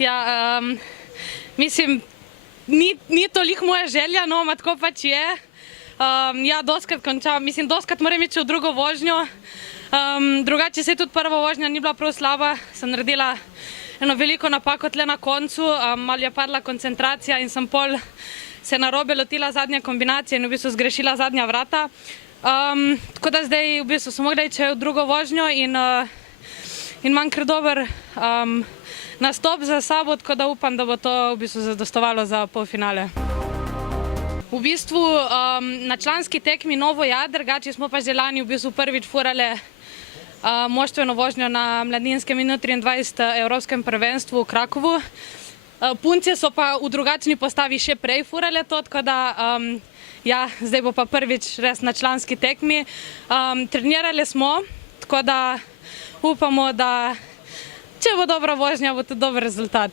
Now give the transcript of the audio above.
Ja, mislim, ni toliko moja želja, no, ma tako pač je. Ja, doskrat končam, mislim, doskrat moram iti v drugo vožnjo. Drugače se tudi prva vožnja ni bila prav slaba, sem naredila eno veliko napako tle na koncu, malo je padla koncentracija in sem pol se narobe lotila zadnje kombinacije in v bistvu zgrešila zadnja vrata. Tako da zdaj v bistvu sem mogla iti v drugo vožnjo in imam kar dober nastop za sabo, tako da upam, da bo to v bistvu zadostovalo za polfinale. V bistvu na članski tekmi Novo ja, drugače smo pa že lani v bistvu prvič furale moštveno vožnjo na mladinskem in 23 evropskem prvenstvu v Krakovu. Punce so pa v drugačni postavi še prej furale to, tako da ja, zdaj bo pa prvič res na članski tekmi. Trenirali smo, tako da upamo, da če bo dobra vožnja, bo tudi dober rezultat.